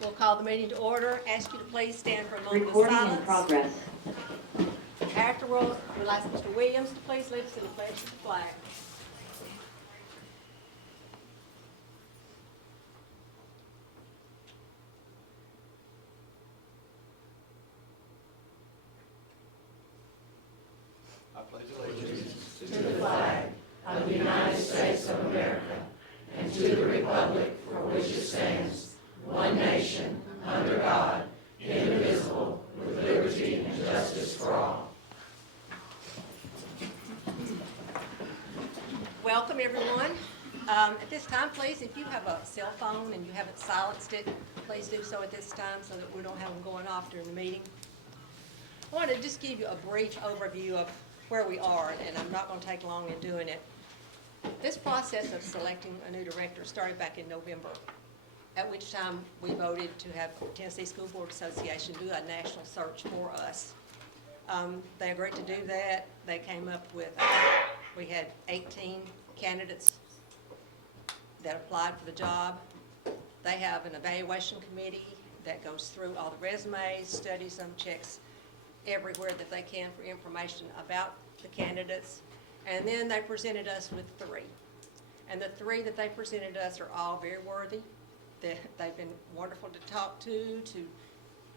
We'll call the meeting to order. Ask you to please stand for a moment of Recording in silence. progress. Afterwards, we'd like Mr. Williams to please lead us in the pledge of the flag. I pledge allegiance to the flag of the United States of America and to the republic for which it stands, one nation, under God, indivisible, with liberty and justice for all. Welcome, everyone. At this time, please, if you have a cell phone and you haven't silenced it, please do so at this time so that we don't have them going off during the meeting. I want to just give you a brief overview of where we are, and I'm not going to take long in doing it. This process of selecting a new director started back in November, at which time we voted to have Tennessee School Board Association do a national search for us. They agreed to do that. They came up with, we had 18 candidates that applied for the job. They have an evaluation committee that goes through all the resumes, studies them, checks everywhere that they can for information about the candidates. And then they presented us with 3. And the 3 that they presented us are all very worthy. They've been wonderful to talk to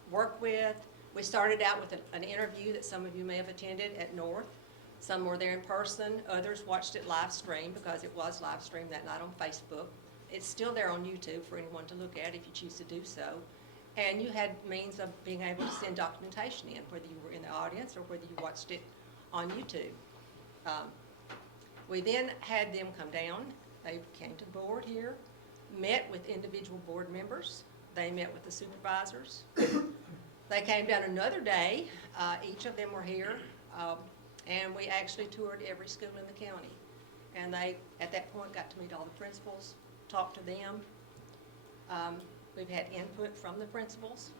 work with. We started out with an interview that some of you may have attended at North. Some were there in person. Others watched it live stream because it was live streamed that night on Facebook. It's still there on YouTube for anyone to look at if you choose to do so. And you had means of being able to send documentation in, whether you were in the audience or whether you watched it on YouTube. We then had them come down. They came to the board here, met with individual board members. They met with the supervisors. They came down another day. Each of them were here, and we actually toured every school in the county. And they, at that point, got to meet all the principals, talk to them. We've had input from the principals.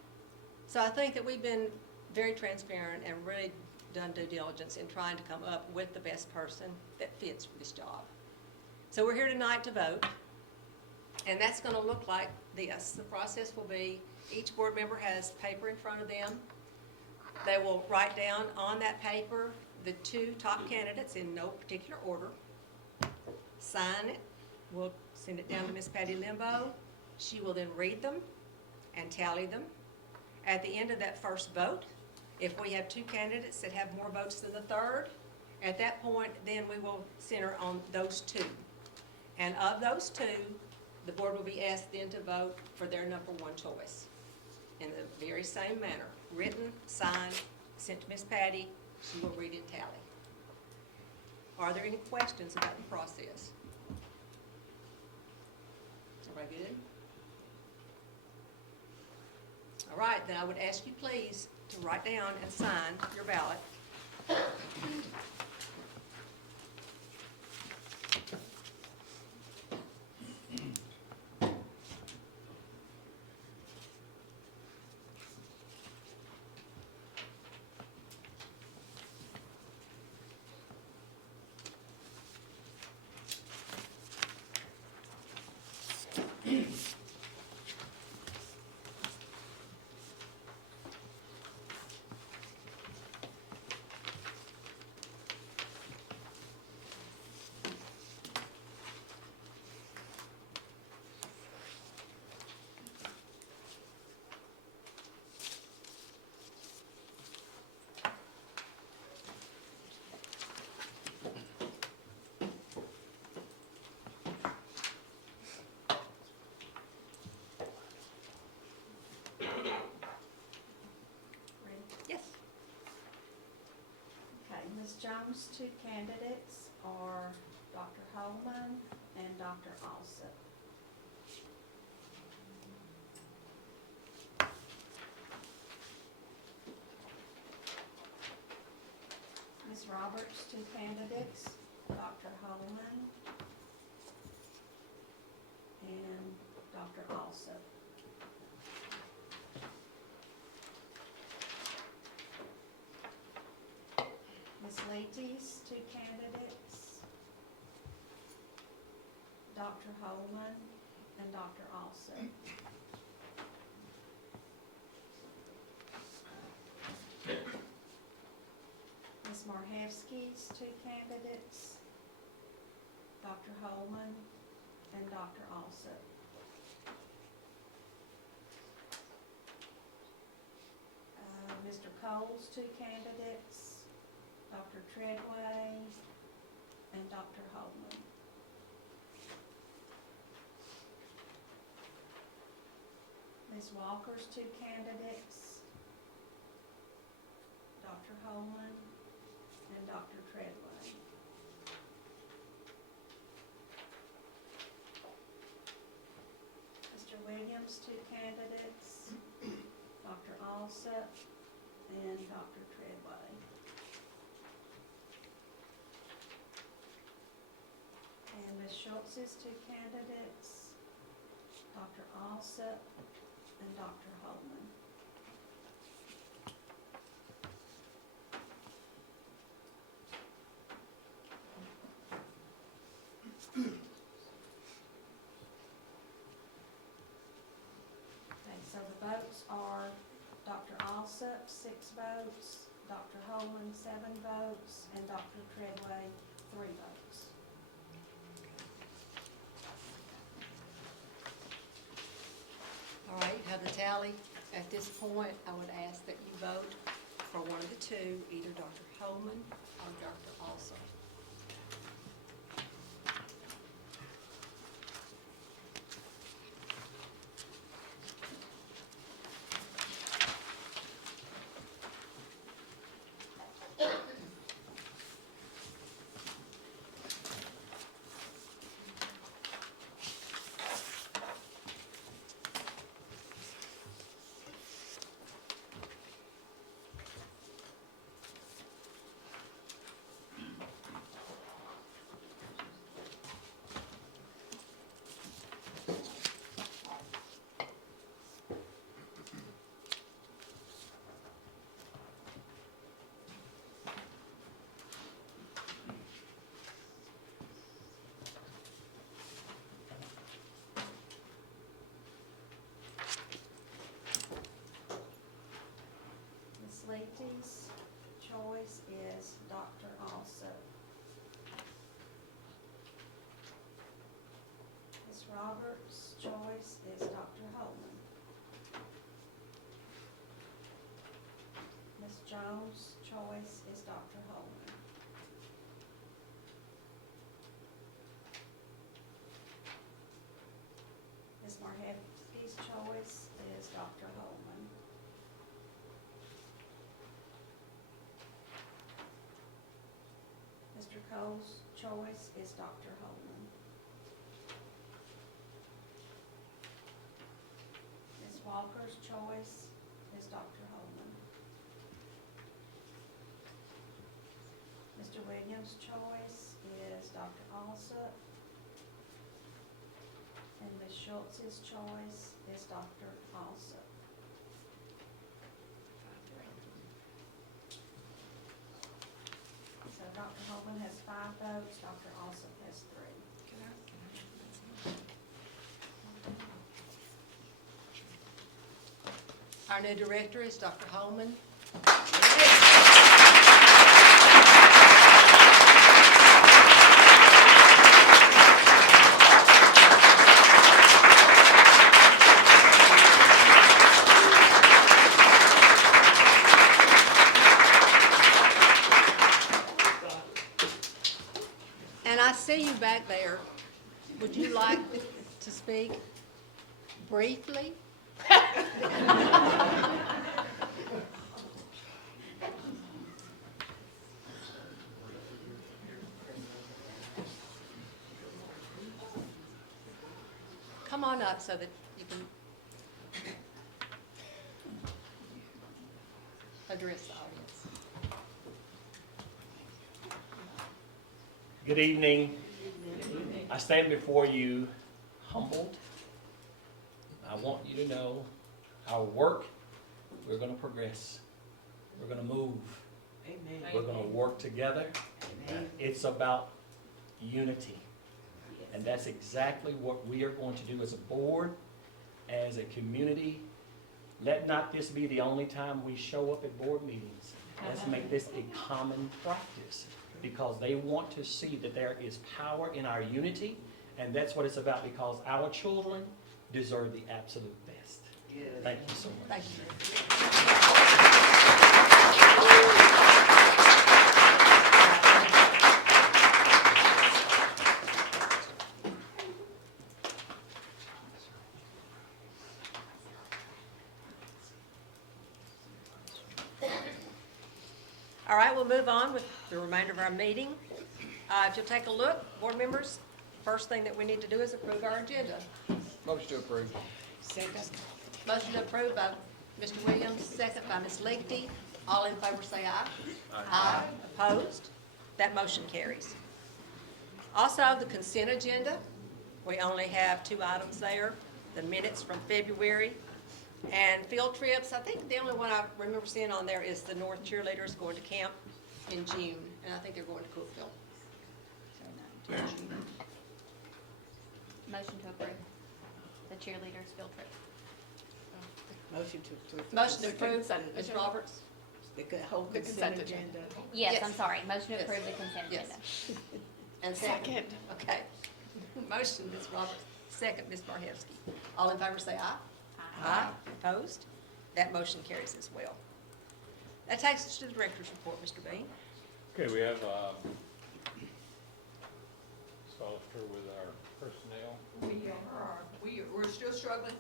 So I think that we've been very transparent and really done due diligence in trying to come up with the best person that fits for this job. So we're here tonight to vote, and that's going to look like this. The process will be each board member has paper in front of them. They will write down on that paper the 2 top candidates in no particular order, sign it. We'll send it down to Miss Patty Limbo. She will then read them and tally them. At the end of that first vote, if we have 2 candidates that have more votes than the third, at that point, then we will center on those 2. And of those 2, the board will be asked then to vote for their number 1 choice in the very same manner. Written, signed, sent to Miss Patty. She will read and tally. Are there any questions about the process? Everybody good? All right, then I would ask you please to write down and sign your ballot. Yes. Okay, Ms. Jones' 2 candidates are Dr. Holman and Dr. Alsop. Ms. Roberts' 2 candidates, Dr. Holman and Dr. Alsop. Ms. Leete's 2 candidates, Dr. Holman and Dr. Alsop. Ms. Marhevsky's two candidates, Dr. Holman and Dr. Alsop. Mr. Cole's two candidates, Dr. Treadway and Dr. Holman. Ms. Walker's two candidates, Dr. Holman and Dr. Treadway. Mr. Williams' two candidates, Dr. Alsop and Dr. Treadway. And Ms. Schultz's two candidates, Dr. Alsop and Dr. Holman. Okay, so the votes are Dr. Alsop, 6 votes, Dr. Holman, 7 votes, and Dr. Treadway, 3 votes. All right, you have the tally. At this point, I would ask that you vote for one of the two, either Dr. Holman or Dr. Alsop. Ms. Leakey's choice is Dr. Alsop. Ms. Roberts' choice is Dr. Holman. Ms. Jones' choice is Dr. Holman. Ms. Marhevsky's choice is Dr. Holman. Mr. Cole's choice is Dr. Holman. Ms. Walker's choice is Dr. Holman. Mr. Williams' choice is Dr. Alsop. And Ms. Schultz's choice is Dr. Alsop. So Dr. Holman has 5 votes, Dr. Alsop has 3. Our new director is Dr. Holman. And I see you back there. Would you like to speak briefly? Come on up so that you can address the audience. Good evening. I stand before you humbled. I want you to know our work, we're going to progress. We're going to move. Amen. We're going to work together. Amen. It's about unity. And that's exactly what we are going to do as a board, as a community. Let not this be the only time we show up at board meetings. Let's make this a common practice, because they want to see that there is power in our unity, and that's what it's about, because our children deserve the absolute best. Thank you so much. Thank you. All right, we'll move on with the remainder of our meeting. If you'll take a look, board members, first thing that we need to do is approve our agenda. Motion to approve. Motion approved by Mr. Williams, second by Ms. Lichty. All in favor say aye. Aye. Opposed? That motion carries. Also, the consent agenda, we only have 2 items there, the minutes from February. And field trips, I think the only one I remember seeing on there is the North cheerleaders going to camp in June, and I think they're going to Cookville. Motion to approve the cheerleaders field trip. Motion to approve. Motion to The approve, consent Ms. agenda. Roberts? Whole The consent consent agenda. Yes, Yes. I'm sorry. Motion to Yes. approve the consent Yes. agenda. And second. Okay. Motion, Ms. Roberts, second, Ms. Barhevsky. All in favor say aye. Aye. Opposed? That motion carries as well. That takes us to the director's report, Mr. Bean. Okay, we have, Hollister with our personnel. We're still struggling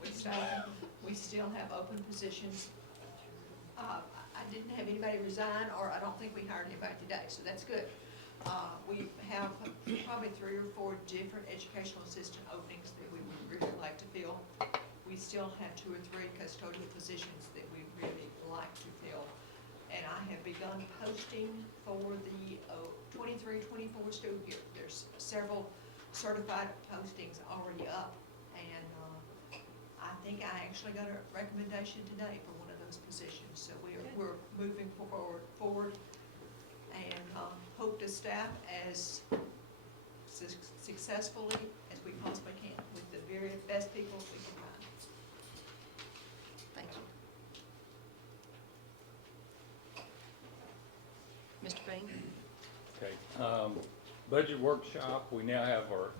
with staff. We still have open positions. I didn't have anybody resign, or I don't think we hired anybody today, so that's good. We have probably 3 or 4 different educational assistant openings that we would really like to fill. We still have 2 or 3 custodial positions that we really like to fill. And I have begun posting for the 23-24 school year. There's several certified postings already up, and I think I actually got a recommendation today for one of those positions. So we're moving forward, and hope to staff as successfully as we possibly can with the very best people we can find. Thank you. Mr. Bean? Okay, budget workshop, we now have our,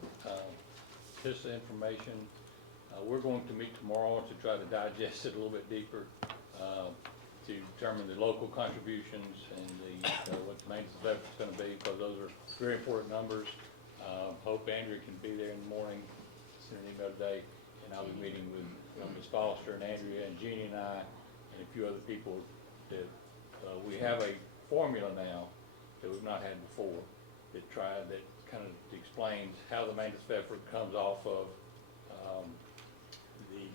this information. We're going to meet tomorrow to try to digest it a little bit deeper, to determine the local contributions and the, what the maintenance of effort's gonna be, because those are very important numbers. Hope Andrea can be there in the morning, send an email today, and I'll be meeting with Ms. Foster and Andrea and Jeannie and I, and a few other people that, we have a formula now that we've not had before, that kind of explains how the maintenance of effort comes off of,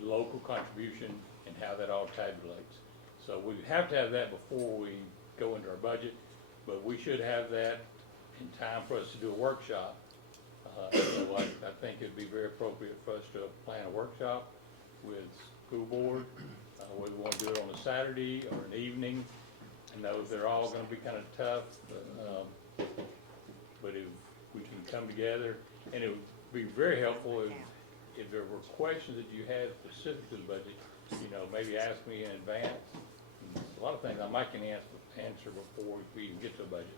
the local contribution and how that all tabulates. So we have to have that before we go into our budget, but we should have that in time for us to do a workshop. So I think it'd be very appropriate for us to plan a workshop with school board, whether we want to do it on a Saturday or an evening. I know they're all gonna be kind of tough, but if we can come together, and it would be very helpful if there were questions that you had specific to the budget, maybe ask me in advance. A lot of things I might can answer before we even get to a budget.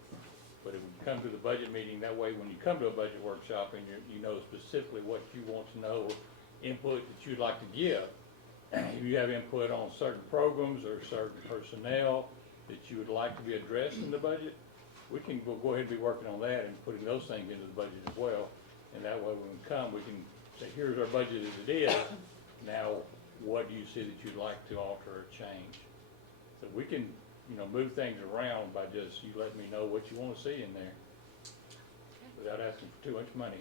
But if we come to the budget meeting, that way when you come to a budget workshop and you know specifically what you want to know, or input that you'd like to give, if you have input on certain programs or certain personnel that you would like to be addressed in the budget, we can go ahead and be working on that and putting those things into the budget as well. And that way when we come, we can say, here's our budget as it is. Now, what do you see that you'd like to alter or change? So we can, move things around by just you letting me know what you want to see in there without asking for too much money.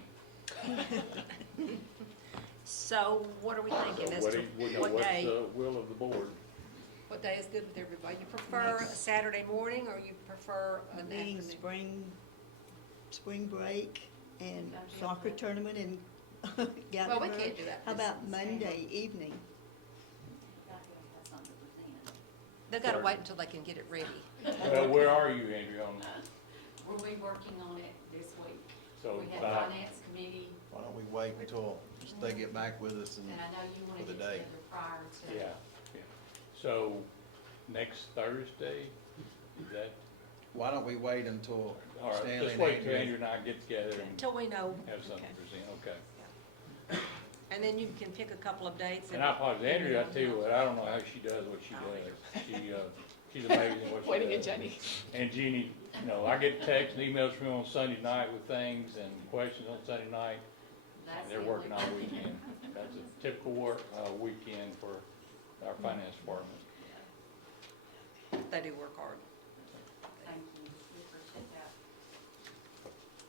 So what are we thinking as So to what what's day? the will of the board? What day is good with everybody? You prefer a Saturday morning, or you prefer an Being afternoon? spring break and soccer tournament and Well, we Gatlinburg. can't do that. How about Monday evening? They've got to wait until they can get it ready. Well, where are you, Andrea, on, We'll be working on it this week. so We have by, finance committee, Why don't we wait until they get back with us and I know you wanted With to a get date. together prior to. yeah. So next Thursday, Is that, Why don't we wait until all right, Stanley let's and wait till Andrew? Andrew and I get together and Until we know. have something Okay. to present, okay. And then you can pick a couple of dates. And I apologize, Andrew, I tell you what, I don't know how she does what she does. She's amazing at what she does. Waiting at Jenny. And Jeannie, you know, I get texts and emails from him on Sunday night with things and questions on Sunday night. That's They're the working only- all weekend. That's a typical work, weekend for our finance department. They do work hard. Thank you, we appreciate that.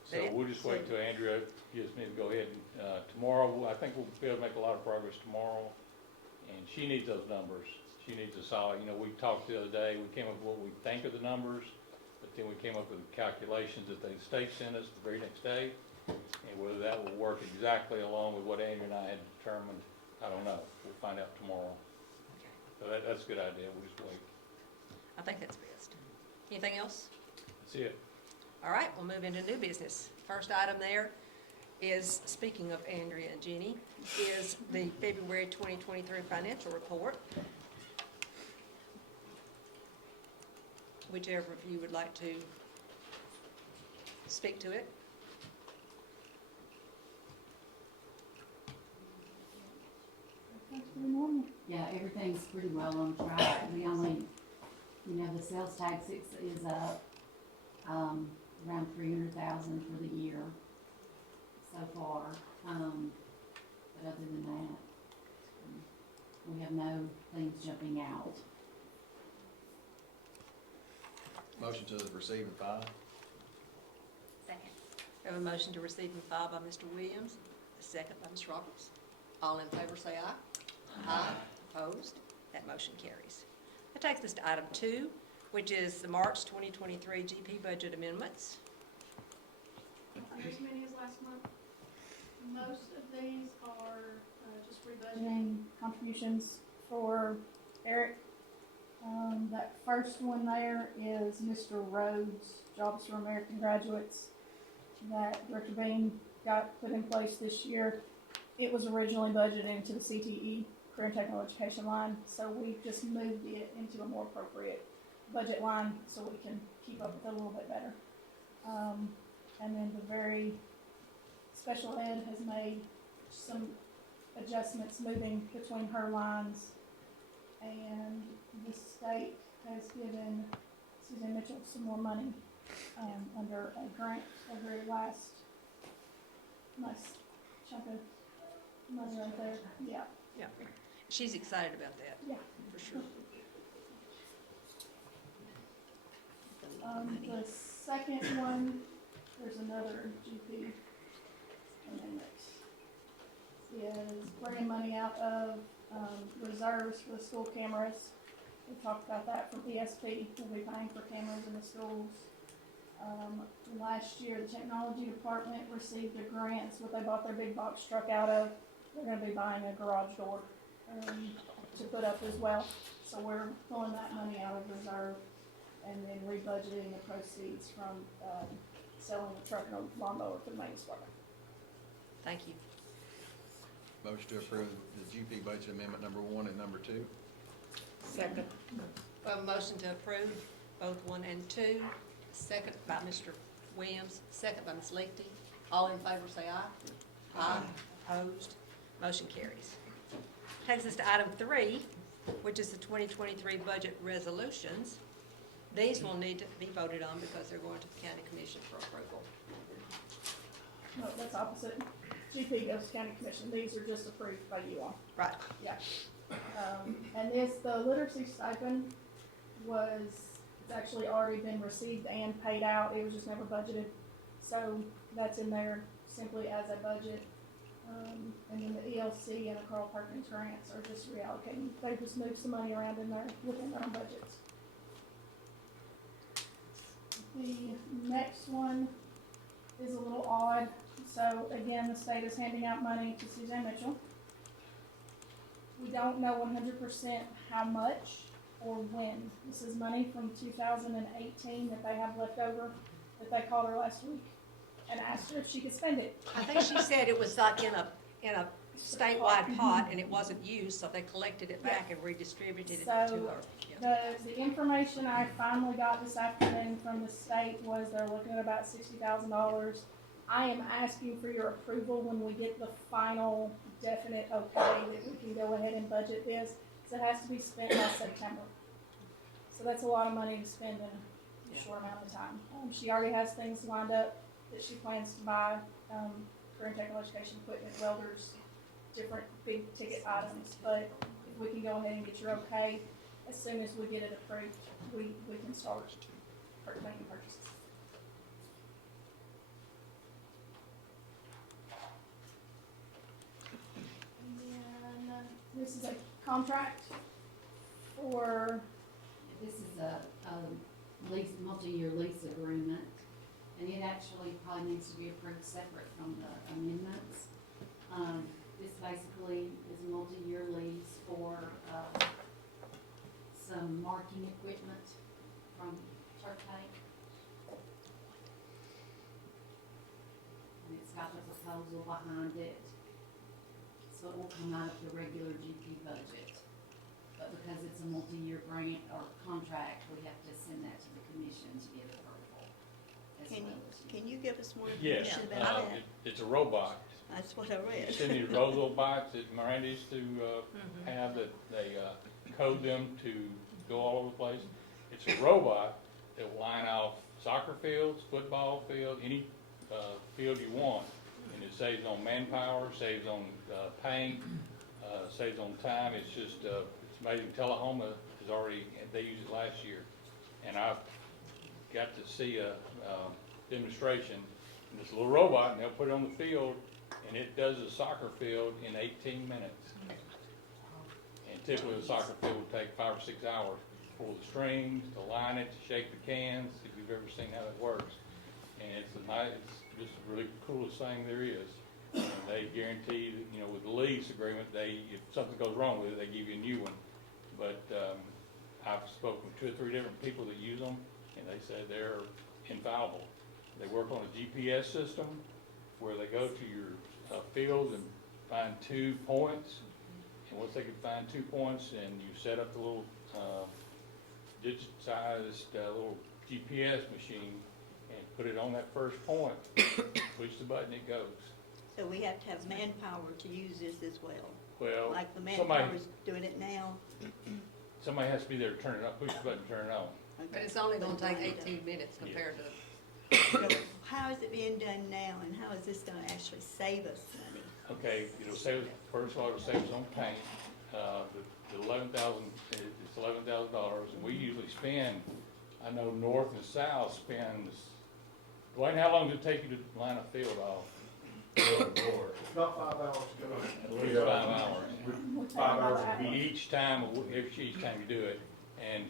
So we'll just wait till Andrea gives me to go ahead and, tomorrow, I think we'll be able to make a lot of progress tomorrow. And she needs those numbers. She needs a solid, you know, we talked the other day, we came up with what we think are the numbers, but then we came up with the calculations that the state sent us the very next day. And whether that will work exactly along with what Andrea and I had determined, I don't know. We'll find out tomorrow. So that's a good idea. We'll just wait. I think that's best. Anything else? That's it. All right, we'll move into new business. First item there is, speaking of Andrea and Jeannie, is the February 2023 financial report. Whichever of you would like to speak to it. Yeah, everything's pretty well on track. We only, you know, the sales tax is up, around 300,000 for the year so far. But other than that, we have no things jumping out. Motion to receive and file? Second. We have a motion to receive and file by Mr. Williams, a second by Ms. Roberts. All in favor say aye. Aye. Opposed? That motion carries. That takes us to item 2, which is the March 2023 GP budget amendments. As many as last month. Most of these are just rebudgeting contributions for Eric. That first one there is Mr. Rhodes, Jobs for American Graduates, that Director Bain got put in place this year. It was originally budgeted into the CTE, Career and Technical Education line, so we've just moved it into a more appropriate budget line so we can keep up with it a little bit better. And then the very special ed has made some adjustments moving between her lines. And the state has given Suzanne Mitchell some more money, under a grant, a very last nice chunk of money right there, yeah. Yeah. She's excited about that. Yeah. For sure. The second one, there's another GP amendment. Is bringing money out of, reserves for the school cameras. We talked about that from ESP, we'll be paying for cameras in the schools. Last year, the technology department received a grant, it's what they bought their big box truck out of. They're gonna be buying a garage door, to put up as well. So we're pulling that money out of reserve and then rebudgeting the proceeds from, selling the truck and a lawnmower for the maintenance department. Thank you. Motion to approve the GP budget amendment number 1 and number 2? Second. We have a motion to approve both 1 and 2, second by Mr. Williams, second by Ms. Lichty. All in favor say aye. Aye. Opposed? Motion carries. Takes us to item 3, which is the 2023 budget resolutions. These will need to be voted on because they're going to the county commission for approval. No, that's opposite. GP goes to county commission, these are just approved by you all. Right. Yeah. And the literacy stipend it's actually already been received and paid out, it was just never budgeted. So that's in there simply as a budget. And then the ELC and the Carl Perkins grants are just reallocating, they just moved some money around in there within their own budgets. The next one is a little odd. So again, the state is handing out money to Suzanne Mitchell. We don't know 100% how much or when. This is money from 2018 that they have left over, that they called her last week and asked her if she could spend it. I think she said it was like in a statewide pot and it wasn't used, so they collected it back and redistributed it to So, her. Yeah. The information I finally got this afternoon from the state was they're looking at about $60,000. I am asking for your approval when we get the final definite okay that we can go ahead and budget this, so it has to be spent by September. So that's a lot of money to spend in a short amount of time. She already has things lined up that she plans to buy, career and technical education equipment, welders, different big ticket items, but if we can go ahead and get your okay, as soon as we get it approved, we can start making purchases. And then, this is a contract for, This is a lease, multi-year lease agreement, and it actually probably needs to be approved separate from the amendments. This basically is a multi-year lease for, some marking equipment from Turk Tank. And it's got the proposal behind it, so it will come out of the regular GP budget. But because it's a multi-year grant or contract, we have to send that to the commission to get approval. As Can well you, as can you give us more Yes, information about that? it's a robot. That's what I read. You send these Roswell bots that Miranda used to have, that they code them to go all over the place. It's a robot that will line off soccer fields, football field, any field you want. And it saves on manpower, saves on paint, saves on time. It's just, it's amazing. Tullahoma has already, they used it last year. And I've got to see a demonstration. And this little robot, and they'll put it on the field, and it does a soccer field in 18 minutes. And typically the soccer field would take 5 or 6 hours to pull the strings, to line it, to shake the cans, if you've ever seen how it works. And it's just really the coolest thing there is. And they guarantee that, with the lease agreement, if something goes wrong with it, they give you a new one. But I've spoken with 2 or 3 different people that use them, and they said they're infallible. They work on a GPS system where they go to your fields and find 2 points. And once they can find 2 points, and you set up the little digitized little GPS machine and put it on that first point, push the button, it goes. So we have to have manpower to use this as well. Well, Like the somebody, manpower's doing it now. somebody has to be there to turn it on, push the button, turn it on. But it's only gonna take 18 minutes compared to, So how is it being done now, and how is this gonna actually save us money? Okay, it'll save, first of all, it'll save us on paint. The 11,000, it's $11,000, and we usually spend, I know north and south spends, Dwayne, how long does it take you to line a field off? It's about 5 hours to go. At least 5 hours. 5 hours a week. Each time you do it, and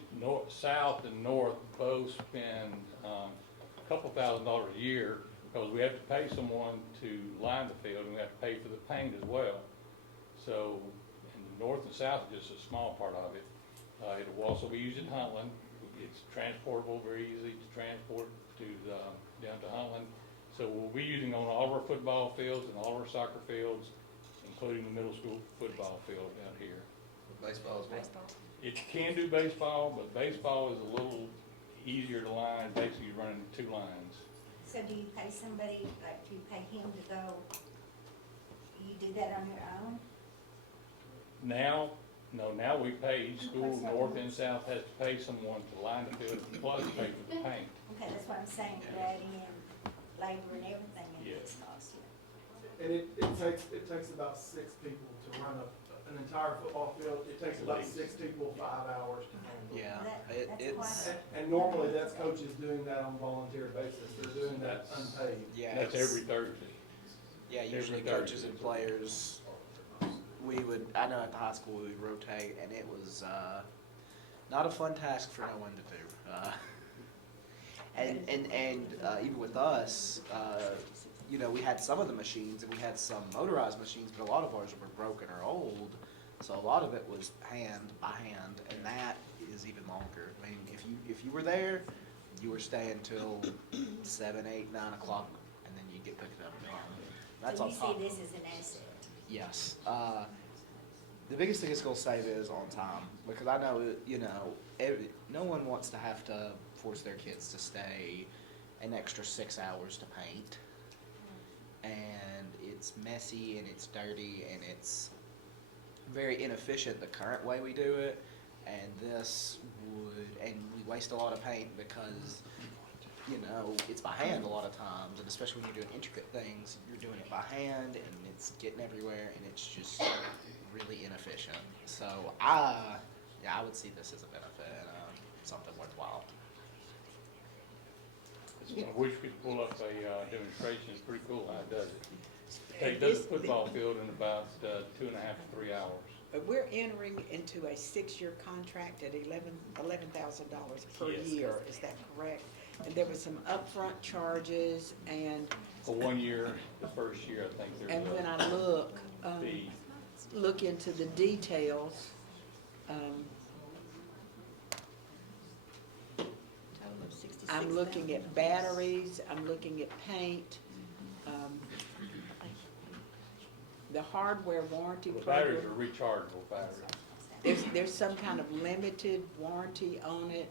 south and north both spend a couple $1,000s a year, because we have to pay someone to line the field, and we have to pay for the paint as well. So, and the north and south is just a small part of it. It will also be used in Huntland. It's transportable, very easy to transport to down to Huntland. So we'll be using on all of our football fields and all of our soccer fields, including the middle school football field down here. Baseball as well. baseball. It can do baseball, but baseball is a little easier to line. Basically, you're running 2 lines. So do you pay somebody, like, do you pay him to go, you do that on your own? Now we pay, each school, north and south, has to pay someone to line the field, plus pay for the paint. Okay, that's what I'm saying, you're adding in labor and everything in this Yes. cost, yeah. And it takes about 6 people to run an entire football field. It takes about 6 people 5 hours to handle. Yeah, That's it's, why- And normally that's coaches doing that on a volunteer basis. They're doing that That's- unpaid. yeah. That's it's- every Thursday. Yeah, usually every coaches Thursday. and players, I know at the high school we would rotate, and it was, not a fun task for no one to do. And even with us, we had some of the machines, and we had some motorized machines, but a lot of ours were broken or old, so a lot of it was hand by hand, and that is even longer. I mean, if you were there, you were staying till 7, 8, 9 o'clock, and then you get picked up. That's So on you top. see this as an asset? Yes. The biggest thing it's gonna save is on time, because I know, no one wants to have to force their kids to stay an extra 6 hours to paint. And it's messy and it's dirty and it's very inefficient the current way we do it. And and we waste a lot of paint because, it's by hand a lot of times, and especially when you're doing intricate things, you're doing it by hand and it's getting everywhere and it's just really inefficient. So I would see this as a benefit and something worthwhile. I wish we could pull up a demonstration. It's pretty cool how it does it. It does the football field in about 2.5 to 3 hours. We're entering into a 6-year contract at $11,000 per Yes. year, is that correct? And there was some upfront charges and, For 1 year, the first year, I think and when there's I a fee. look into the details, Total of 66,000. I'm looking at batteries, I'm looking at paint, the hardware warranty The program. batteries are rechargeable batteries. There's some kind of limited warranty on it.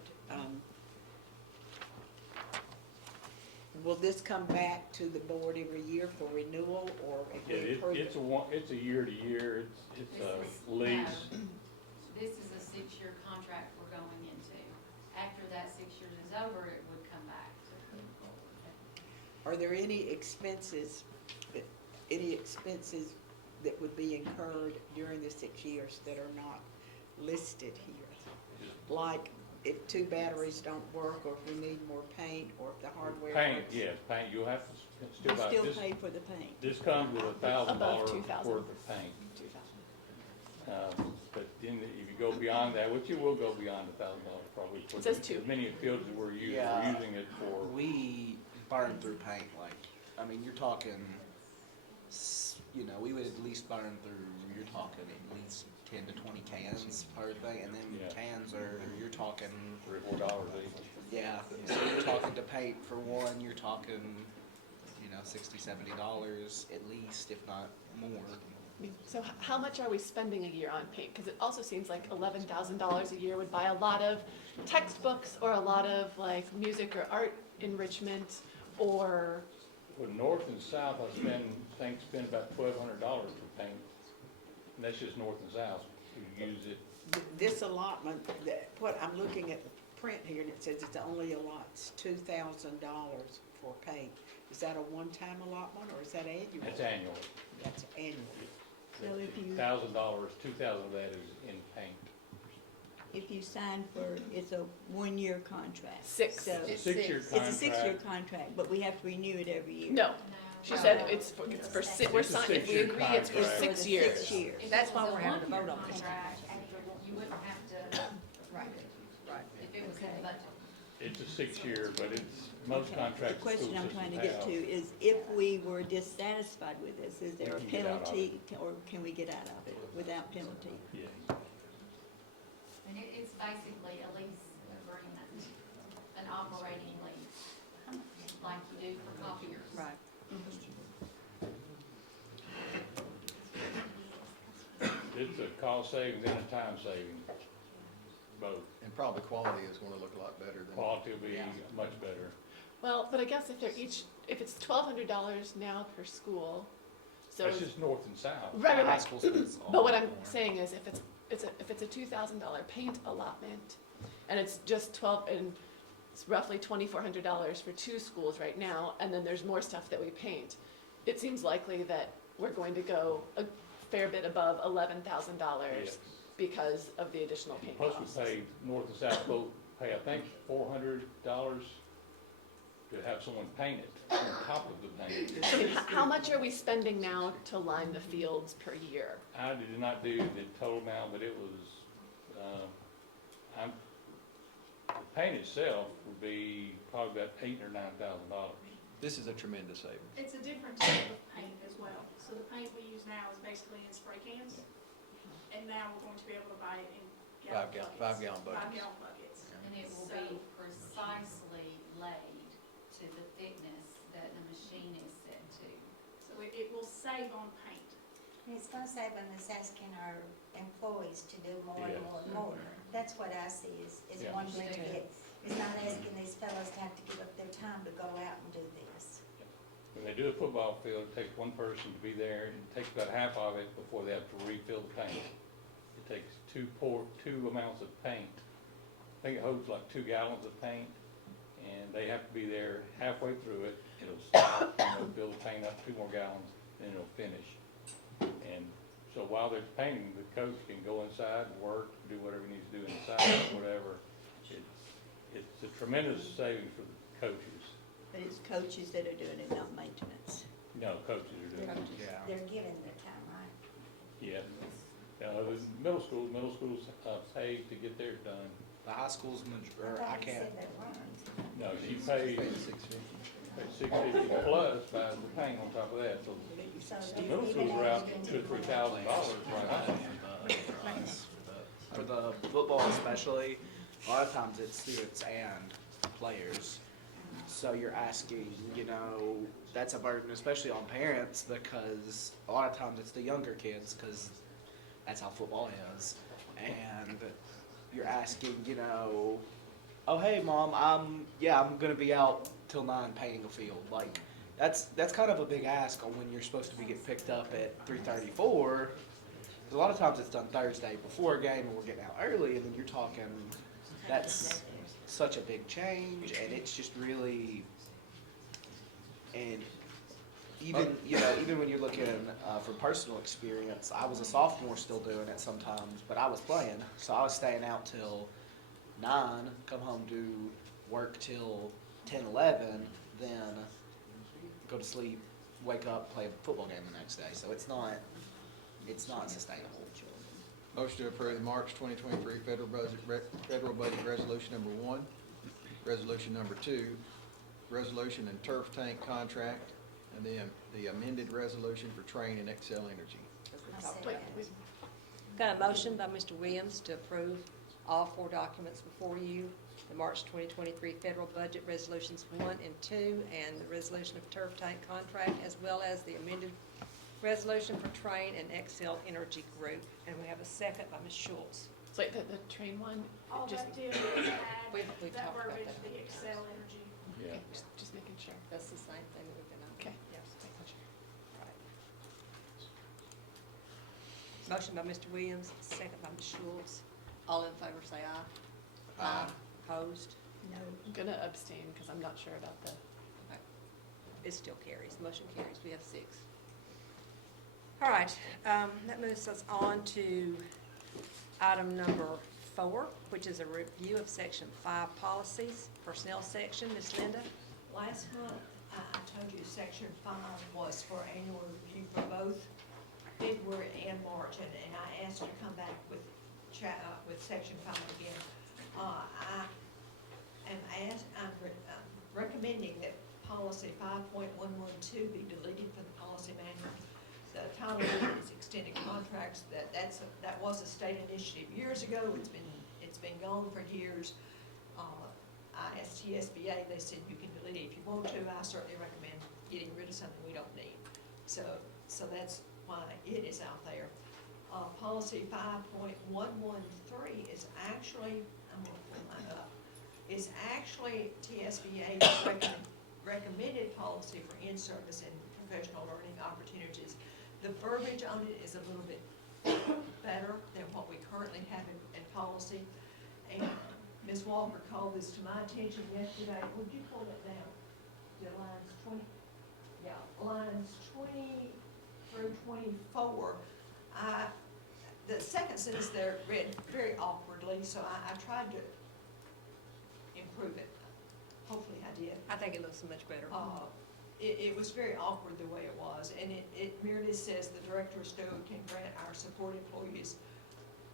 Will this come back to the board every year for renewal, or if Yeah, we approve it? it's a year to year, it's a lease. This is a 6-year contract we're going into. After that 6 years is over, it would come back. Are there any expenses that would be incurred during the 6 years that are not listed here? Like if 2 batteries don't work, or if we need more paint, or if the hardware Paint, works? yes, paint, you'll have to We still buy still this. pay for the paint. This comes with Above $1,000 $2,000. worth of paint. But then if you go beyond that, which you will go beyond $1,000 probably. For It says two. as many fields that we're using, Yeah. we're using it for, We burn through paint you're talking, we would at least burn through, you're talking at least 10 to 20 cans per thing, and then Yeah. cans you're talking, $3 or $4 each. yeah, so you're talking to paint for one, you're talking, $60, $70 at least, if not more. So how much are we spending a year on paint? Because it also seems like $11,000 a year would buy a lot of textbooks or a lot of like music or art enrichment or, For north and south, I spend about $1,200 for paint. And that's just north and south, you use it. This allotment, what I'm looking at the print here, and it says it only allots $2,000 for paint. Is that a one-time allotment, or is that annual? That's annual. That's annual. So if you, $1,000, $2,000 of that is in paint. if you sign for, it's a 1-year contract. Six. So It's a 6-year it's a 6-year contract. contract, but we have to renew it every year. no. She said it's for we're It's a signing, if we 6-year agree, it's for contract. For the 6 years. 6 years. If That's it why was a we're having to one-year vote on this. contract, you wouldn't have to, Right. Right. if it was in the budget. It's a 6-year, but it's, most Okay. contracts The the school question I'm trying to systems get have. to is if we were dissatisfied with this, is there a You can get out of penalty, or can we get out of it without penalty? Yes. And it's basically a lease agreement, an operating lease, like you do for copiers. Right. It's a cost savings and a time saving, both. And probably quality is gonna look a lot better than. Quality will be much better. Well, but I guess if if it's $1,200 now per school, so. That's just north and south. Right, right, High right. school spends a But what lot I'm more. saying is if it's a $2,000 paint allotment and it's just it's roughly $2,400 for 2 schools right now, and then there's more stuff that we paint, it seems likely that we're going to go a fair bit above $11,000 Yes. because of the additional paint Plus costs. we pay, north and south both pay, I think, $400 to have someone paint it on top of the paint. So, I mean, how much are we spending now to line the fields per year? I did not do the total amount, but it was, the paint itself would be probably about $8,000 or $9,000. This is a tremendous savings. It's a different type of paint as well. So the paint we use now is basically in spray cans, and now we're going to be able to buy it in Five gallon buckets. buckets. And it will be precisely laid to the thickness that the machine is set to. So it will save on paint. And it's gonna say when it's asking our employees to do more and Yes. more and more. That's what I see is Yeah. wanting to get, it's not asking these fellows to have to give up their time to go out and do this. When they do a football field, it takes one person to be there, it takes about half of it before they have to refill the paint. It takes two amounts of paint. I think it holds like 2 gallons of paint, and they have to be there halfway through it. It'll stop, and they'll fill the paint up 2 more gallons, and it'll finish. And so while they're painting, the coach can go inside and work, do whatever he needs to do inside, whatever. It's a tremendous savings for the coaches. But it's coaches that are doing it, not maintenance. No, coaches are doing it. Yeah. They're giving their time, right? Yeah. The middle schools pay to get theirs done. The high schools, or I thought you can't, said they weren't. No, she pays $650. $650 plus buys the paint on top of that, so So the do middle even schools are though out you $2,000 or $3,000 right now. for the football especially, a lot of times it's students and players. So you're asking, you know, that's a burden, especially on parents, because a lot of times it's the younger kids, because that's how football is. And you're asking, you know, oh, hey, Mom, I'm gonna be out till 9 painting a field. Like, that's kind of a big ask on when you're supposed to be getting picked up at 3:34. Because a lot of times it's done Thursday before a game and we're getting out early, and then you're talking, that's such a big change, and it's just really, and even, you know, even when you're looking from personal experience, I was a sophomore still doing it sometimes, but I was playing, so I was staying out till 9, come home, do work till 10, 11, then go to sleep, wake up, play a football game the next day, so it's not sustainable. Motion to approve the March 2023 federal budget resolution number 1, resolution number 2, resolution and turf tank contract, and then the amended resolution for Train and Excel Energy. I said that. Got a motion by Mr. Williams to approve all 4 documents before you, the March 2023 federal budget resolutions 1 and 2, and the resolution of turf tank contract, as well as the amended resolution for Train and Excel Energy Group. And we have a second by Ms. Schultz. It's like the train one, All just, that did was add We that talked about verbiage, that. the Excel energy. Yeah. just making sure. That's the same thing that we've been on. Okay. Yes. Right. Motion by Mr. Williams, second by Ms. Schultz. All in favor say aye. Aye. Opposed? No. I'm gonna abstain because I'm not sure about the, Okay. It still carries, motion carries, we have 6. All right, that moves us on to item number 4, which is a review of section 5 policies, personnel section. Ms. Linda? Last month, I told you section 5 was for annual review for both February and March, and I asked her to come back with section 5 again. I'm recommending that policy 5.112 be deleted from the policy manual. The title of it is extended contracts. That was a state initiative years ago. It's been gone for years. I asked TSBA, they said you can delete it if you want to. I certainly recommend getting rid of something we don't need. So that's why it is out there. Policy 5.113 is actually, I'm gonna pull mine up, is actually TSBA's recommended policy for in-service and professional learning opportunities. The verbiage on it is a little bit better than what we currently have in policy. And Ms. Walker called this to my attention yesterday. Would you pull it down to lines 20? Yeah, lines 20 through 24. The second sentence there read very awkwardly, so I tried to improve it. Hopefully I did. I think it looks much better. It was very awkward the way it was, and it merely says the director of STOW can grant our support employees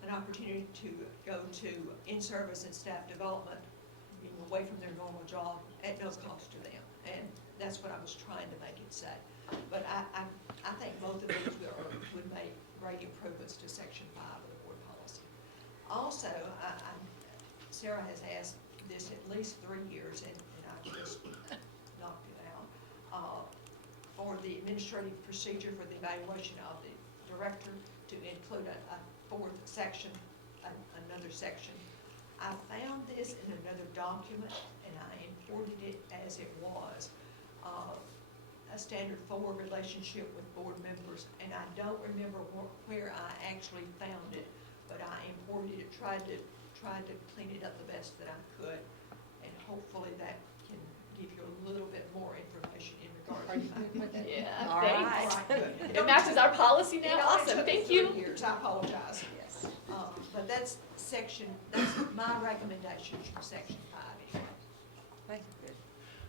an opportunity to go to in-service and staff development, away from their normal job at no cost to them. And that's what I was trying to make it say. But I think both of these would make great improvements to section 5 of the board policy. Also, Sarah has asked this at least 3 years, and I just knocked it out, for the administrative procedure for the evaluation of the director to include a fourth section, another section. I found this in another document, and I imported it as it was. A standard 4 relationship with board members, and I don't remember where I actually found it, but I imported it, tried to clean it up the best that I could, and hopefully that can give you a little bit more information in Are you regards to good with that? Yeah, All thanks. right. All right, good. It matches our policy It now, only awesome, took me thank 3 you. years, I apologize. Yes. But that's my recommendations from section 5 anyway. Thank you.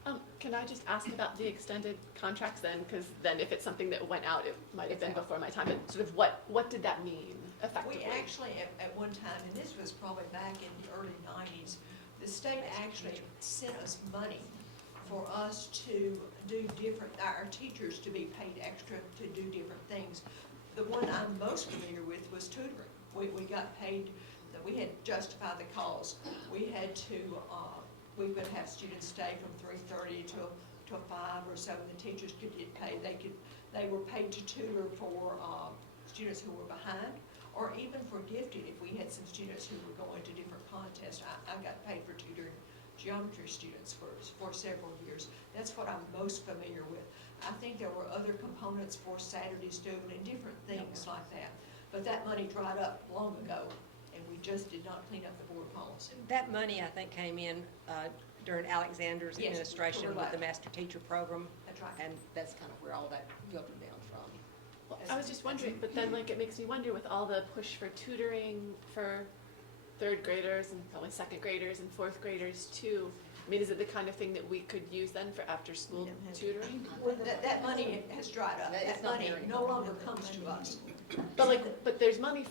Good. Can I just ask about the extended contracts then? Because then if it's something that went out, it might have been before my time, but sort of what did that mean effectively? We actually, at one time, and this was probably back in the early 90s, the state actually sent us money for us to do different, our teachers to be paid extra to do different things. The one I'm most familiar with was tutoring. We got paid, we had to justify the cause. We had to, we would have students stay from 3:30 till 5 or so, and the teachers could get paid. They were paid to tutor for students who were behind, or even for gifted. If we had some students who were going to different contests, I got paid for tutoring geometry students for several years. That's what I'm most familiar with. I think there were other components for Saturday student and different things like that. But that money dried up long ago, and we just did not clean up the board policy. That money, I think, came in during Alexander's Yes, administration with the correct. master teacher program, That's right. and that's kind of where all that filtered down from. Well, I was just wondering, but then like it makes me wonder with all the push for tutoring for 3rd graders and probably 2nd graders and 4th graders too. I mean, is it the kind of thing that we could use then for after-school tutoring? That money has dried up. It's That not money there no anymore. longer comes to us. But there's money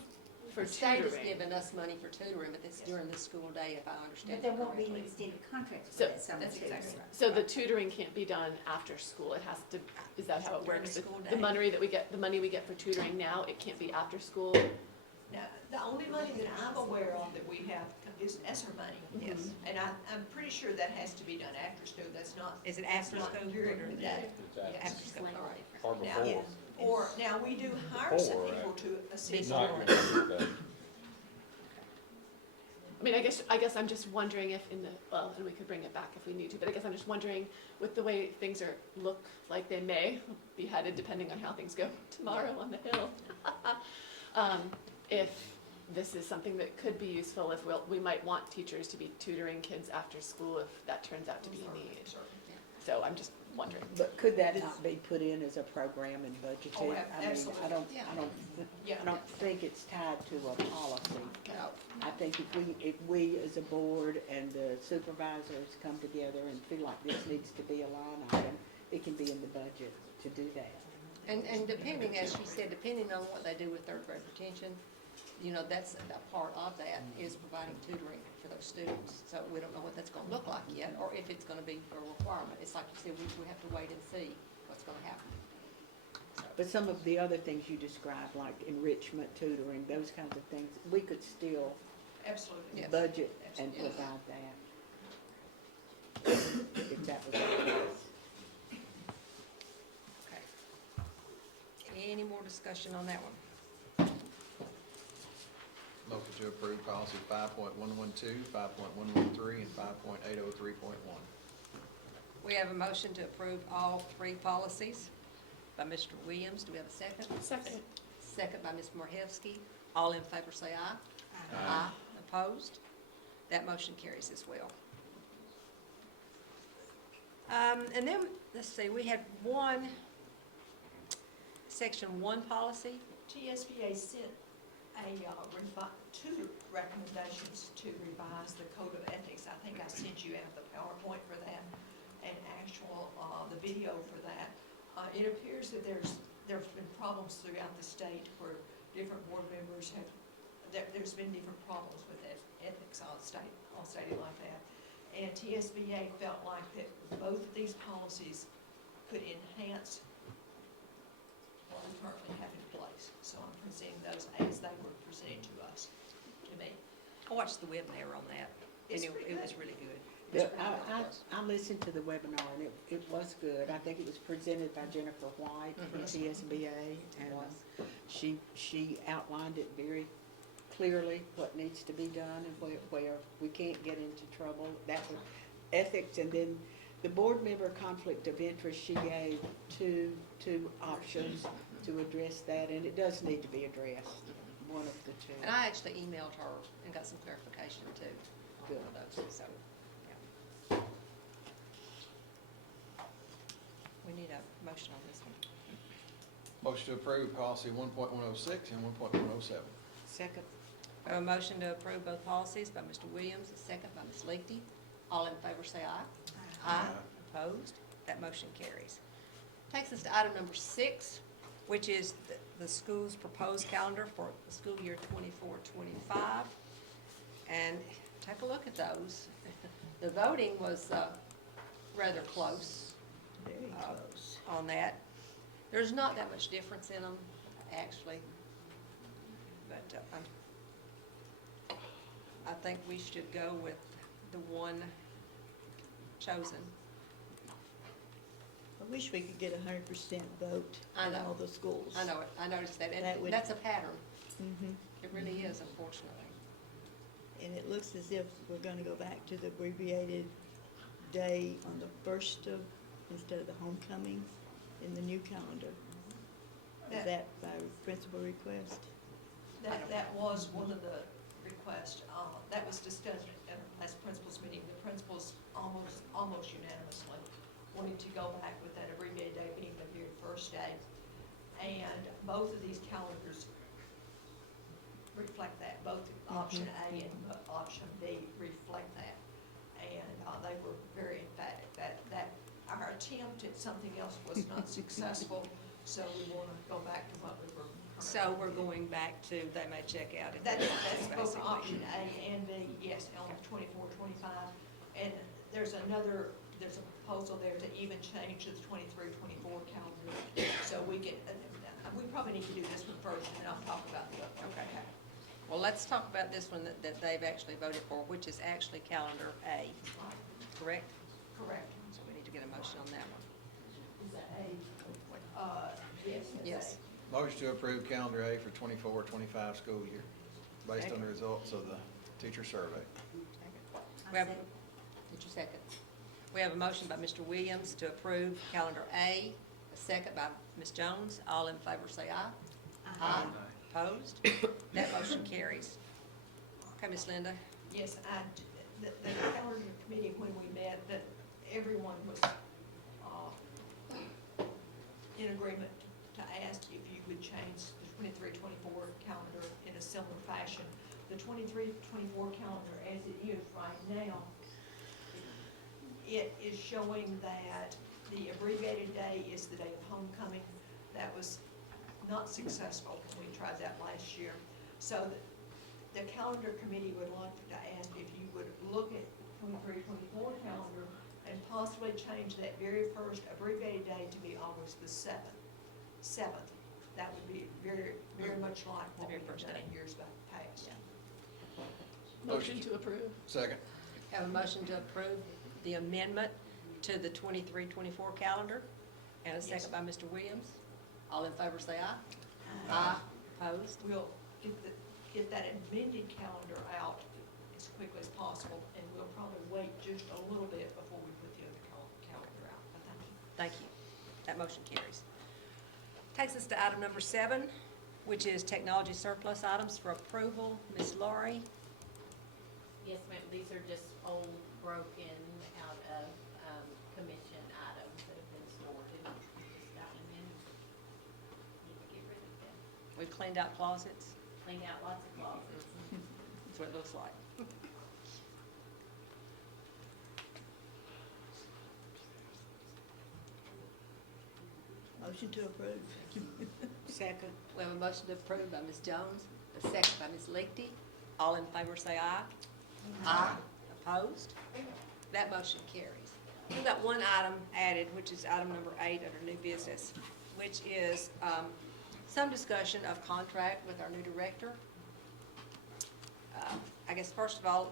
for The state has tutoring. given us money for tutoring, but it's during the school day, if I But understand there it won't be correctly. any extended contracts So- for that summer That's too. exactly right. So the tutoring can't be done after school, it has to, is that how it During works? the school The day. money that we get, the money we get for tutoring now, it can't be after school? Now, the only money that I'm aware of that we have is ESSER money. Yes. And I'm pretty sure that has to be done after school. That's not. Is it that's after not school or during during the the day. Exactly. Yes. After school, all right. Or Now, before. Or, now, we do hire some Before, people to assist. Not on during the day. I mean, I guess I'm just wondering if in the, well, and we could bring it back if we need to, but I guess I'm just wondering with the way things look like they may be headed depending on how things go tomorrow on the Hill. If this is something that could be useful, if we might want teachers to be tutoring kids after school if that turns out to be a need. So I'm just wondering. But could that not be put in as a program and budgeted? Oh, I mean, absolutely. I don't Yeah. think it's tied to a policy. No. I think if we as a board and the supervisors come together and feel like this needs to be a line item, it can be in the budget to do that. And depending, as she said, depending on what they do with 3rd grade retention, you know, that's a part of that is providing tutoring for those students. So we don't know what that's gonna look like yet, or if it's gonna be a requirement. It's like you said, we have to wait and see what's gonna happen. But some of the other things you described, like enrichment, tutoring, those kinds of things, we could still Absolutely. Yes. budget and Absolutely. provide that. If that was the case. Okay. Any more discussion on that one? Motion to approve policy 5.112, 5.113, and 5.803.1. We have a motion to approve all 3 policies by Mr. Williams. Do we have a second? Second. Second by Ms. Morhevsky. All in favor say aye. Aye. Opposed? That motion carries as well. And then, let's see, we had one, section 1 policy. TSBA sent two recommendations to revise the code of ethics. I think I sent you out the PowerPoint for that and the video for that. It appears that there's been problems throughout the state where different board members there's been different problems with ethics all stated like that. And TSBA felt like that both of these policies could enhance what we currently have in place. So I'm presenting those as they were presented to us, to me. I watched the webinar on that, and It's it pretty was good. really good. I listened to the webinar and it was good. I think it was presented by Jennifer White from TSBA. And she outlined it very clearly, what needs to be done and where we can't get into trouble. That was ethics, and then the board member conflict of interest, she gave two options to address that, and it does need to be addressed, one of the two. And I actually emailed her and got some clarification too on Good. those, so, yeah. We need a motion on this one. Motion to approve policy 1.106 and 1.107. Second. We have a motion to approve both policies by Mr. Williams, a second by Ms. Lichty. All in favor say aye. Aye. Opposed? That motion carries. Takes us to item number 6, which is the school's proposed calendar for the school year 24-25. And take a look at those. The voting was rather close. Very close. On that. There's not that much difference in them, actually. But I think we should go with the one chosen. I wish we could get 100% vote I in know. all the schools. I know it, I noticed that, That and would- that's a pattern. Mhm. It really is, unfortunately. And it looks as if we're gonna go back to the abbreviated day on the first of, instead of the homecoming in the new calendar. Is that by principal request? That was one of the requests, that was discussed at our last principals meeting. The principals almost unanimously wanted to go back with that abbreviated day being the very first day. And both of these calendars reflect that, both option A and option B reflect that. And they were very emphatic that our attempt at something else was not successful, so we want to go back to what we were. So we're going back to, they may check out if That's they're both basically. option A and B, yes, on 24-25. And there's a proposal there to even change to the 23-24 calendar. So we can, we probably need to do this one first, and then I'll talk about the other one. Okay. Well, let's talk about this one that they've actually voted for, which is actually calendar A, correct? Correct. So we need to get a motion on that one. Is that A? Yes. Yes. Motion to approve calendar A for 24-25 school year, based on the results of the teacher survey. We have, did you second? We have a motion by Mr. Williams to approve calendar A, a second by Ms. Jones. All in favor say aye. Aye. Opposed? That motion carries. Okay, Ms. Linda? Yes, the calendar committee, when we met, that everyone was in agreement to ask if you would change the 23-24 calendar in a similar fashion. The 23-24 calendar, as it is right now, it is showing that the abbreviated day is the day of homecoming. That was not successful when we tried that last year. So the calendar committee would like to ask if you would look at 23-24 calendar and possibly change that very first abbreviated day to be August the 7th. That would be very, very much like what The very we've first done day. in years past. Motion to approve. Second. Have a motion to approve the amendment to the 23-24 calendar, and a second by Mr. Williams. All in favor say aye. Aye. Opposed? We'll get that amended calendar out as quickly as possible, and we'll probably wait just a little bit before we put the other calendar out. But thank you. Thank you. That motion carries. Takes us to item number 7, which is technology surplus items for approval. Ms. Laurie? Yes, ma'am, these are just old, broken out of, commission items that have been stored and just got them in. Need to get rid of them. We cleaned out closets. Clean out lots of closets. That's what it looks like. Motion to approve. Second. We have a motion to approve by Ms. Jones, a second by Ms. Lichty. All in favor say aye. Aye. Opposed? That motion carries. We've got one item added, which is item number 8 under new business, which is some discussion of contract with our new director. I guess first of all,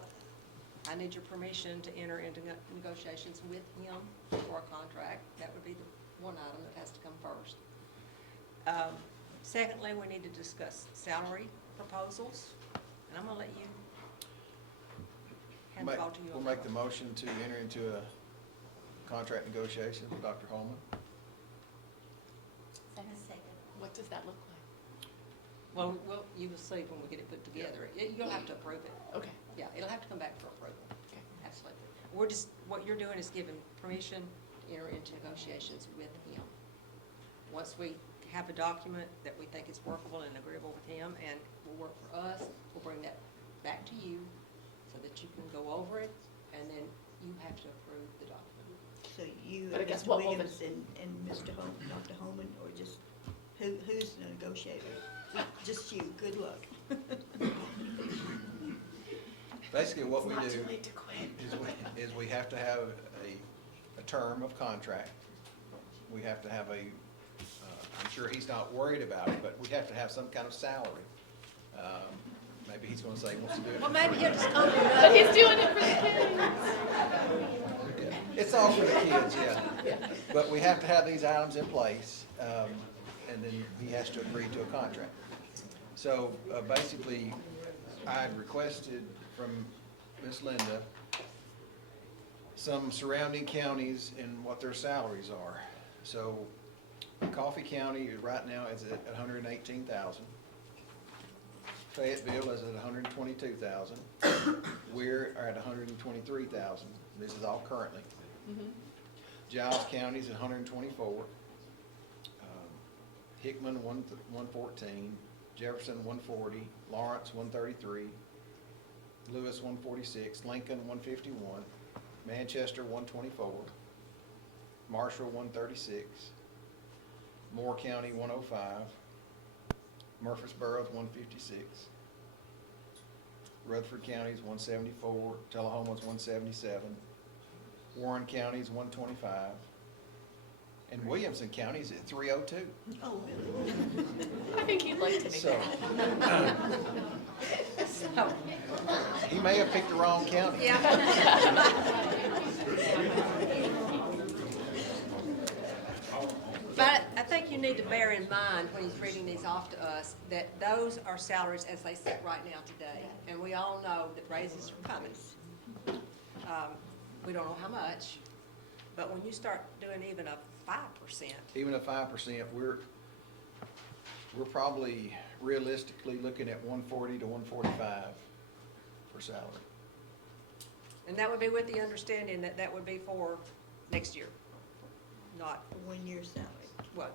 I need your permission to enter into negotiations with him for a contract. That would be the one item that has to come first. Secondly, we need to discuss salary proposals, and I'm gonna let you hand the ball to you. We'll on make that the one. motion to enter into a contract negotiation with Dr. Holman. What does that look like? Well, you will see when we get it put together. You'll have to approve it. Okay. Yeah, it'll have to come back for approval. Okay. Absolutely. We're just, what you're doing is giving permission to enter into negotiations with him. Once we have a document that we think is workable and agreeable with him and will work for us, we'll bring that back to you so that you can go over it, and then you have to approve the document. So you But I and guess Mr. what will the- Williams and Mr. Holman, Dr. Holman, or just, who's the negotiator? Just you, good luck. Basically, what we It's not do too late to quit. is we have to have a term of contract. We have to have I'm sure he's not worried about it, but we have to have some kind of salary. Maybe he's gonna say he wants to do it. Well, maybe he'll just come to But he's us. doing it for the kids. Yeah, it's all for the kids, yeah. But we have to have these items in place, and then he has to agree to a contract. So basically, I had requested from Ms. Linda some surrounding counties and what their salaries are. So Coffee County right now is at 118,000. Fayetteville is at 122,000. We're at 123,000. This is all currently. Giles County's at 124. Hickman, 114. Jefferson, 140. Lawrence, 133. Lewis, 146. Lincoln, 151. Manchester, 124. Marshall, 136. Moore County, 105. Murfreesboro is 156. Rutherford County is 174. Tullahoma's 177. Warren County is 125. And Williamson County is at 302. Oh, really? I think he'd like to make So, that. he may have picked the wrong county. Yeah. But I think you need to bear in mind when he's reading these off to us, that those are salaries as they sit right now today. And we all know that raises are coming. We don't know how much, but when you start doing even a 5%, Even at 5%, we're probably realistically looking at 140 to 145 for salary. and that would be with the understanding that that would be for next year, not, For 1 year salary. well,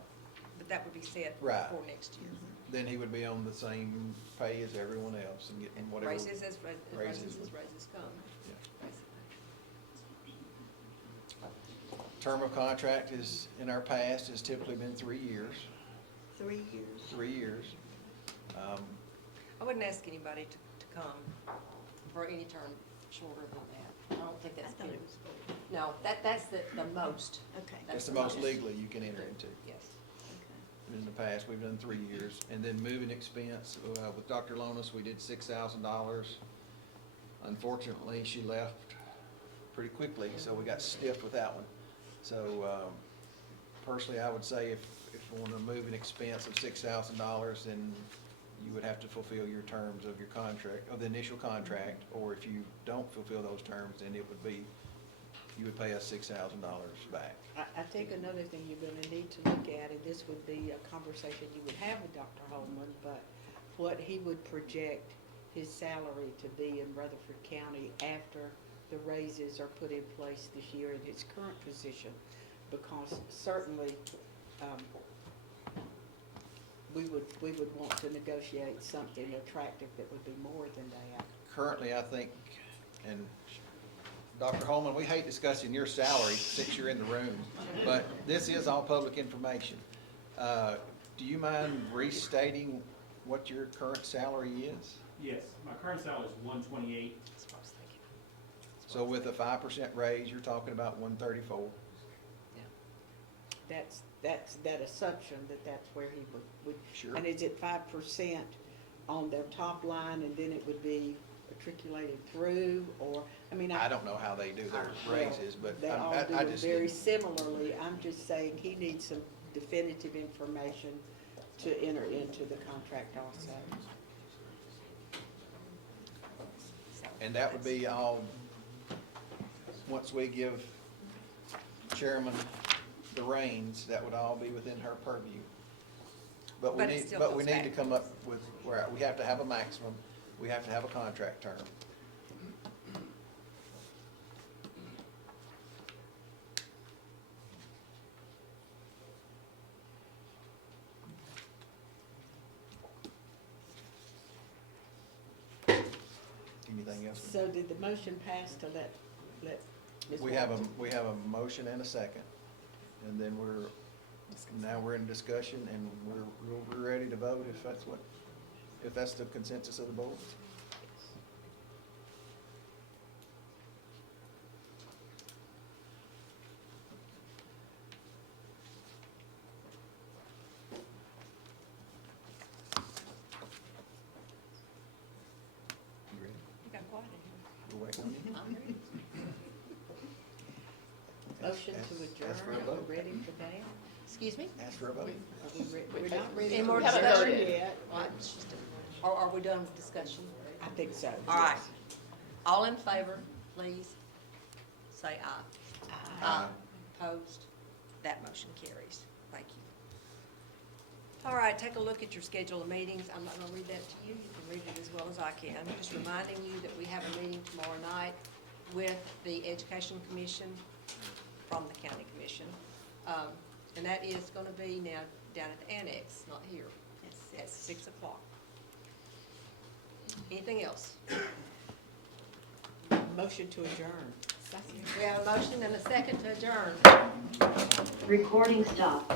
but that would be set Right. for next year. Then he would be on the same pay as everyone else and getting whatever. Raises as raises. raises come. Yeah. basically. Term of contract is, in our past, has typically been 3 years. 3 years. 3 years. I wouldn't ask anybody to come for any term shorter than that. I don't think I that's thought good. it was 4. No, that's the most. Okay. That's the most legally you can enter into. Yes. Okay. In the past, we've done 3 years. And then moving expense, with Dr. Lonis, we did $6,000. Unfortunately, she left pretty quickly, so we got stiff with that one. So, personally, I would say if you want to move an expense of $6,000, then you would have to fulfill your terms of your contract, of the initial contract, or if you don't fulfill those terms, then it would be, you would pay us $6,000 back. I think another thing you're gonna need to look at, and this would be a conversation you would have with Dr. Holman, but what he would project his salary to be in Rutherford County after the raises are put in place this year in his current position, because certainly, we would want to negotiate something attractive that would be more than that. Currently, I think, and Dr. Holman, we hate discussing your salary since you're in the room, but this is all public information. Do you mind restating what your current salary is? Yes, my current salary is 128. That's what I was thinking. So with a 5% raise, you're talking about 134. That's that assumption that that's where he would. Sure. And is it 5% on their top line, and then it would be matriculated through, or, I mean, I don't know how they do their raises, but they all do I it just very didn't. similarly. I'm just saying he needs some definitive information to enter into the contract also. And that would be all, once we give Chairman the reins, that would all be within her purview. But we But it need, still but we goes need to back. come up with, where we have to have a maximum, we have to have a contract term. Anything else? So did the motion pass to let Ms. We have Walton? we have a motion and a second, and then now we're in discussion, and we're ready to vote if that's the consensus of the board. You ready? You got quiet in here. We're waiting on you. I'm ready. Motion Ask- to ask for a adjourn, vote. we're ready for that? Excuse me? Ask for a vote. We're not ready Any for more discussion discussion? yet. Or are we done with discussion? I think so. All right. All in favor, please say aye. Aye. Opposed? That motion carries. Thank you. All right, take a look at your schedule of meetings. I'm not gonna read that to you. You can read it as well as I can. I'm just reminding you that we have a meeting tomorrow night with the Education Commission from the County Commission. And that is gonna be now down at the annex, not here. It's at 6 o'clock. Anything else? Motion to adjourn. We have a motion and a second to adjourn. Recording stopped.